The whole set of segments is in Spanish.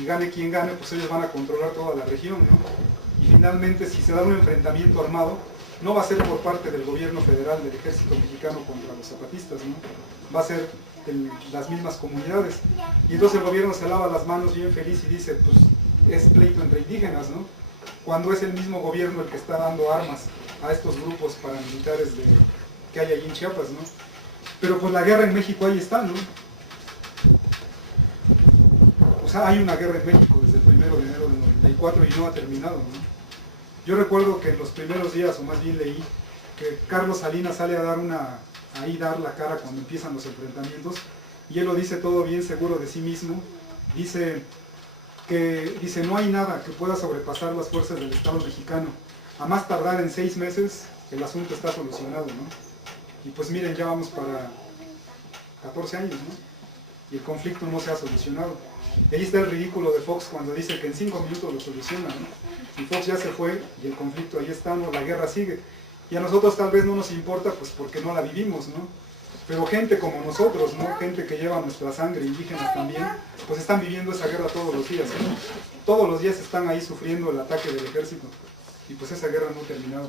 y gane quien gane, pues ellos van a controlar toda la región, ¿no? Y finalmente, si se da un enfrentamiento armado, no va a ser por parte del gobierno federal, del ejército mexicano contra los zapatistas, ¿no? Va a ser las mismas comunidades. Y entonces el gobierno se lava las manos bien feliz y dice, pues es pleito entre indígenas, ¿no? Cuando es el mismo gobierno el que está dando armas a estos grupos paramilitares que hay allí en Chiapas, ¿no? Pero pues la guerra en México ahí está, ¿no? O sea, hay una guerra en México desde el 1 de enero del 94 y no ha terminado, ¿no? Yo recuerdo que en los primeros días, o más bien leí, que Carlos Salinas sale a dar dar la cara cuando empiezan los enfrentamientos, y él lo dice todo bien seguro de sí mismo. Dice no hay nada que pueda sobrepasar las fuerzas del Estado mexicano. A más tardar en 6 meses el asunto está solucionado, ¿no? Y pues miren, ya vamos para 14 años, ¿no? Y el conflicto no se ha solucionado. Y ahí está el ridículo de Fox cuando dice que en 5 minutos lo soluciona, ¿no? Y Fox ya se fue y el conflicto ahí está, ¿no? La guerra sigue. Y a nosotros tal vez no nos importa, pues porque no la vivimos, ¿no? Pero gente como nosotros, ¿no? Gente que lleva nuestra sangre, indígenas también, pues están viviendo esa guerra todos los días, ¿no? Todos los días están ahí sufriendo el ataque del ejército. Y pues esa guerra no ha terminado.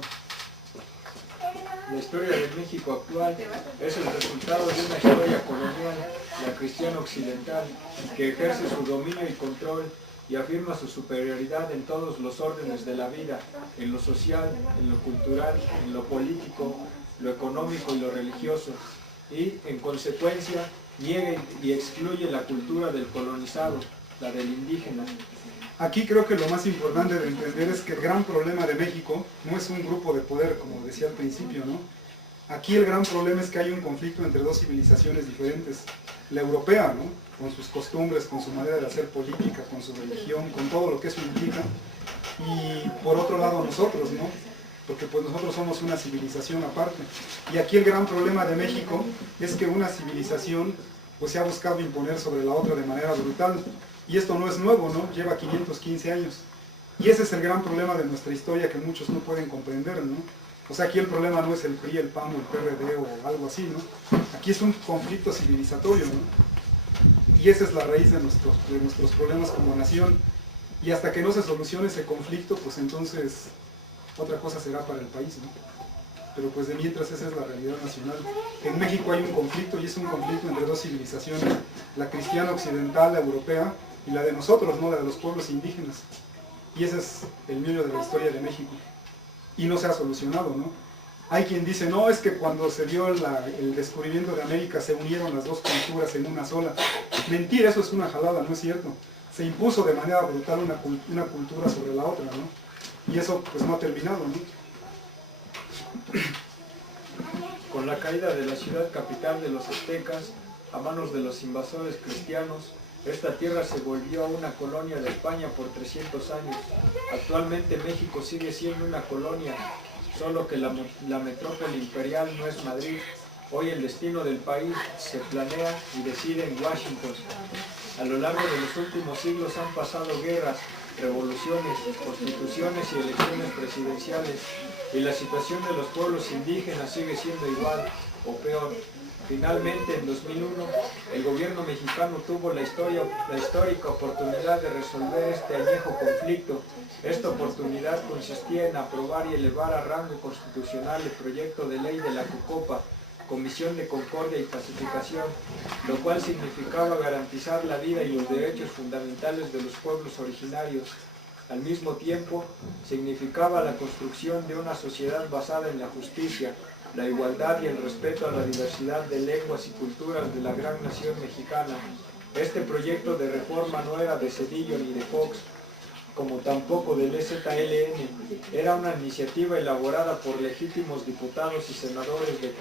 La historia de México actual es el resultado de una historia colonial, la cristiana occidental, que ejerce su dominio y control y afirma su superioridad en todos los órdenes de la vida, en lo social, en lo cultural, en lo político, lo económico y lo religioso, y, en consecuencia, niega y excluye la cultura del colonizado, la del indígena. Aquí creo que lo más importante de entender es que el gran problema de México no es un grupo de poder, como decía al principio, ¿no? Aquí el gran problema es que hay un conflicto entre dos civilizaciones diferentes. La europea, ¿no? Con sus costumbres, con su manera de hacer política, con su religión, con todo lo que eso implica. Y por otro lado nosotros, ¿no? Porque pues nosotros somos una civilización aparte. Y aquí el gran problema de México es que una civilización pues se ha buscado imponer sobre la otra de manera brutal. Y esto no es nuevo, ¿no? Lleva 515 años. Y ese es el gran problema de nuestra historia que muchos no pueden comprender, ¿no? O sea, aquí el problema no es el PRI, el PAN o el PRD o algo así, ¿no? Aquí es un conflicto civilizatorio, ¿no? Y esa es la raíz de nuestros problemas como nación. Y hasta que no se solucione ese conflicto, pues entonces otra cosa será para el país, ¿no? Pero pues de mientras esa es la realidad nacional. En México hay un conflicto y es un conflicto entre dos civilizaciones, la cristiana occidental, la europea, y la de nosotros, ¿no? La de los pueblos indígenas. Y ese es el meollo de la historia de México. Y no se ha solucionado, ¿no? Hay quien dice, no, es que cuando se dio el descubrimiento de América se unieron las dos culturas en una sola. Mentira, eso es una jalada, no es cierto. Se impuso de manera brutal una cultura sobre la otra, ¿no? Y eso pues no ha terminado, ¿no? Con la caída de la ciudad capital de los aztecas a manos de los invasores cristianos, esta tierra se volvió una colonia de España por 300 años. Actualmente México sigue siendo una colonia, solo que la metrópoli imperial no es Madrid. Hoy el destino del país se planea y decide en Washington. A lo largo de los últimos siglos han pasado guerras, revoluciones, constituciones y elecciones presidenciales, y la situación de los pueblos indígenas sigue siendo igual o peor. Finalmente, en 2001, el gobierno mexicano tuvo la histórica oportunidad de resolver este añejo conflicto. Esta oportunidad consistía en aprobar y elevar a rango constitucional el proyecto de ley de la COCOPA, Comisión de Concordia y Pacificación, lo cual significaba garantizar la vida y los derechos fundamentales de los pueblos originarios. Al mismo tiempo, significaba la construcción de una sociedad basada en la justicia, la igualdad y el respeto a la diversidad de lenguas y culturas de la gran nación mexicana. Este proyecto de reforma no era de Zedillo ni de Fox, como tampoco del EZLN. Era una iniciativa elaborada por legítimos diputados y senadores de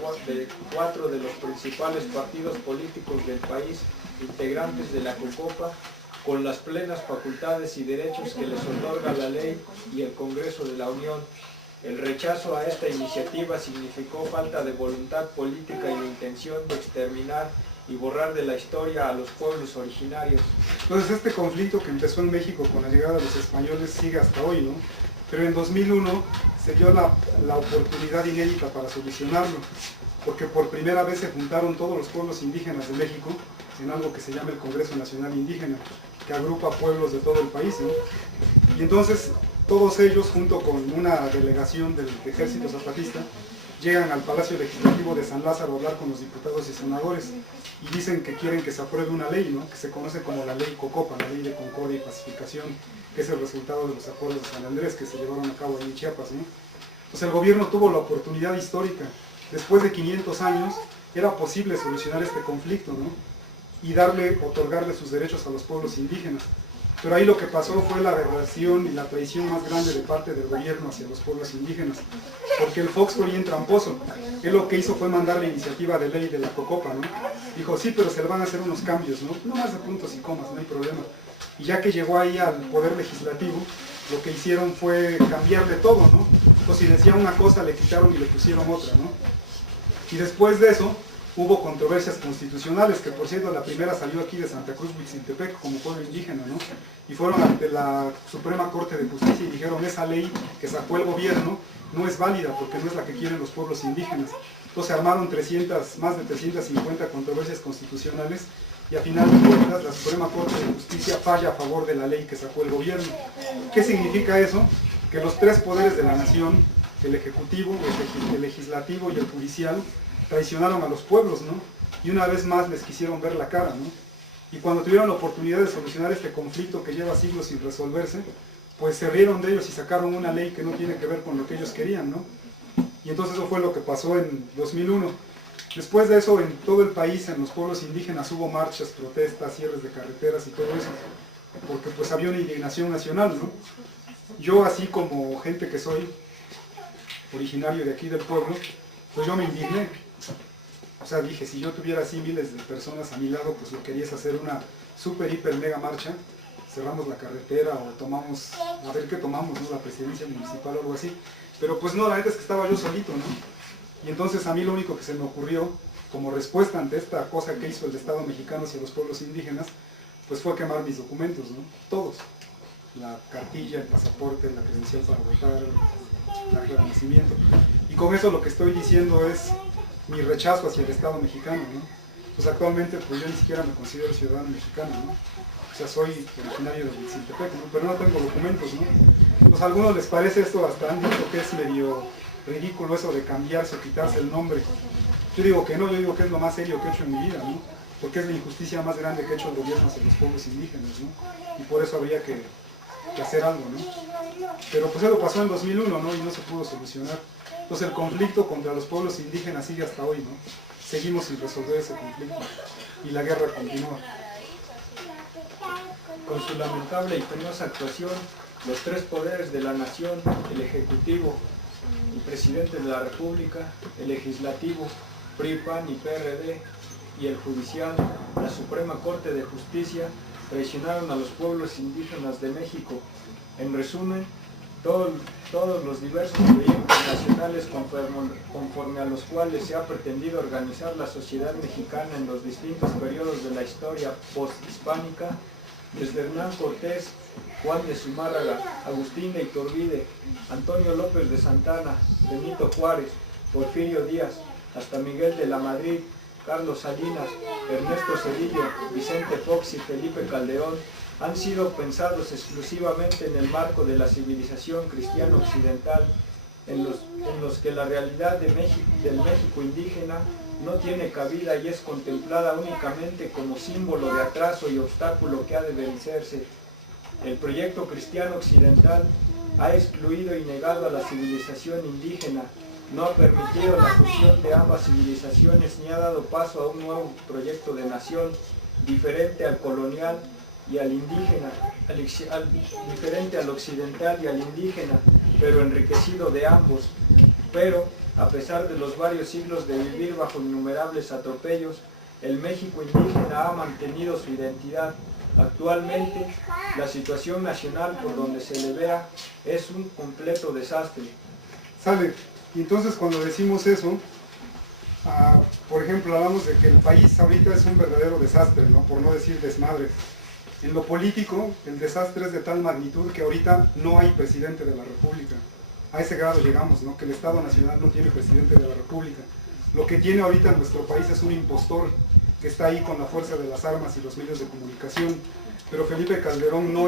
4 de los principales partidos políticos del país, integrantes de la COCOPA, con las plenas facultades y derechos que les otorga la ley y el Congreso de la Unión. El rechazo a esta iniciativa significó falta de voluntad política y la intención de exterminar y borrar de la historia a los pueblos originarios. Entonces este conflicto que empezó en México con la llegada de los españoles sigue hasta hoy, ¿no? Pero en 2001 se dio la oportunidad inédita para solucionarlo, porque por primera vez se juntaron todos los pueblos indígenas de México en algo que se llama el Congreso Nacional Indígena. que agrupa pueblos de todo el país, ¿no? Y entonces todos ellos, junto con una delegación del Ejército Zapatista, llegan al Palacio Legislativo de San Lázaro a hablar con los diputados y senadores y dicen que quieren que se apruebe una ley, ¿no? Que se conoce como la Ley Cocopa, la Ley de Concordia y Pacificación, que es el resultado de los acuerdos de San Andrés que se llevaron a cabo en Chiapas, ¿no? Pues el gobierno tuvo la oportunidad histórica. Después de 500 años era posible solucionar este conflicto, ¿no? Y otorgarle sus derechos a los pueblos indígenas. Pero ahí lo que pasó fue la aberración y la traición más grande de parte del gobierno hacia los pueblos indígenas. Porque el Fox fue bien tramposo. Él lo que hizo fue mandar la iniciativa de ley de la Cocopa, ¿no? Dijo, sí, pero se le van a hacer unos cambios, ¿no? No más de puntos y comas, no hay problema. Y ya que llegó ahí al Poder Legislativo, lo que hicieron fue cambiarle todo, ¿no? Pues si decía una cosa, le quitaron y le pusieron otra, ¿no? Y después de eso, hubo controversias constitucionales, que por cierto la primera salió aquí de Santa Cruz, Huitziltepec, como pueblo indígena, ¿no? Y fueron ante la Suprema Corte de Justicia y dijeron, esa ley que sacó el gobierno no es válida porque no es la que quieren los pueblos indígenas. Entonces se armaron más de 350 controversias constitucionales y a final de cuentas la Suprema Corte de Justicia falla a favor de la ley que sacó el gobierno. ¿Qué significa eso? Que los tres poderes de la nación, el Ejecutivo, el Legislativo y el Judicial, traicionaron a los pueblos, ¿no? Y una vez más les quisieron ver la cara, ¿no? Y cuando tuvieron la oportunidad de solucionar este conflicto que lleva siglos sin resolverse, pues se rieron de ellos y sacaron una ley que no tiene que ver con lo que ellos querían, ¿no? Y entonces eso fue lo que pasó en 2001. Después de eso, en todo el país, en los pueblos indígenas, hubo marchas, protestas, cierres de carreteras y todo eso, porque pues había una indignación nacional, ¿no? Yo, así como gente que soy, originario de aquí del pueblo, pues yo me indigné. O sea, dije, si yo tuviera así miles de personas a mi lado, pues lo que haría es hacer una super, hiper, mega marcha, cerramos la carretera o tomamos, a ver qué tomamos, ¿no? La presidencia municipal o algo así. Pero pues no, la neta es que estaba yo solito, ¿no? Y entonces a mí lo único que se me ocurrió, como respuesta ante esta cosa que hizo el Estado mexicano hacia los pueblos indígenas, pues fue quemar mis documentos, ¿no? Todos. La cartilla, el pasaporte, la credencial para votar, la acta de nacimiento. Y con eso lo que estoy diciendo es mi rechazo hacia el Estado mexicano, ¿no? Pues actualmente pues yo ni siquiera me considero ciudadano mexicano, ¿no? O sea, soy originario de Huitziltepec, ¿no? Pero no tengo documentos, ¿no? Pues a algunos les parece esto, hasta han dicho que es medio ridículo eso de cambiarse o quitarse el nombre. Yo digo que no, yo digo que es lo más serio que he hecho en mi vida, ¿no? Porque es la injusticia más grande que ha hecho el gobierno hacia los pueblos indígenas, ¿no? Y por eso habría que hacer algo, ¿no? Pero pues eso pasó en 2001, ¿no? Y no se pudo solucionar. Entonces el conflicto contra los pueblos indígenas sigue hasta hoy, ¿no? Seguimos sin resolver ese conflicto y la guerra continúa. Con su lamentable y penosa actuación, los tres poderes de la nación, el Ejecutivo, el Presidente de la República, el Legislativo, PRI, PAN y PRD, y el Judicial, la Suprema Corte de Justicia, traicionaron a los pueblos indígenas de México. En resumen, todos los diversos proyectos nacionales conforme a los cuales se ha pretendido organizar la sociedad mexicana en los distintos periodos de la historia posthispánica, desde Hernán Cortés, Juan de Zumárraga, Agustín de Iturbide, Antonio López de Santana, Benito Juárez, Porfirio Díaz, hasta Miguel de la Madrid, Carlos Salinas, Ernesto Zedillo, Vicente Fox y Felipe Calderón, han sido pensados exclusivamente en el marco de la civilización cristiana occidental, en los que la realidad del México indígena no tiene cabida y es contemplada únicamente como símbolo de atraso y obstáculo que ha de vencerse. El proyecto cristiano occidental ha excluido y negado a la civilización indígena, no ha permitido la fusión de ambas civilizaciones ni ha dado paso a un nuevo proyecto de nación diferente al colonial y al indígena, diferente al occidental y al indígena, pero enriquecido de ambos. Pero, a pesar de los varios siglos de vivir bajo innumerables atropellos, el México indígena ha mantenido su identidad. Actualmente, la situación nacional por donde se le vea es un completo desastre. Sale. Y entonces cuando decimos eso, por ejemplo, hablamos de que el país ahorita es un verdadero desastre, ¿no? Por no decir desmadre. En lo político, el desastre es de tal magnitud que ahorita no hay presidente de la República. A ese grado llegamos, ¿no? Que el Estado Nacional no tiene presidente de la República. Lo que tiene ahorita nuestro país es un impostor que está ahí con la fuerza de las armas y los medios de comunicación. pero Felipe Calderón no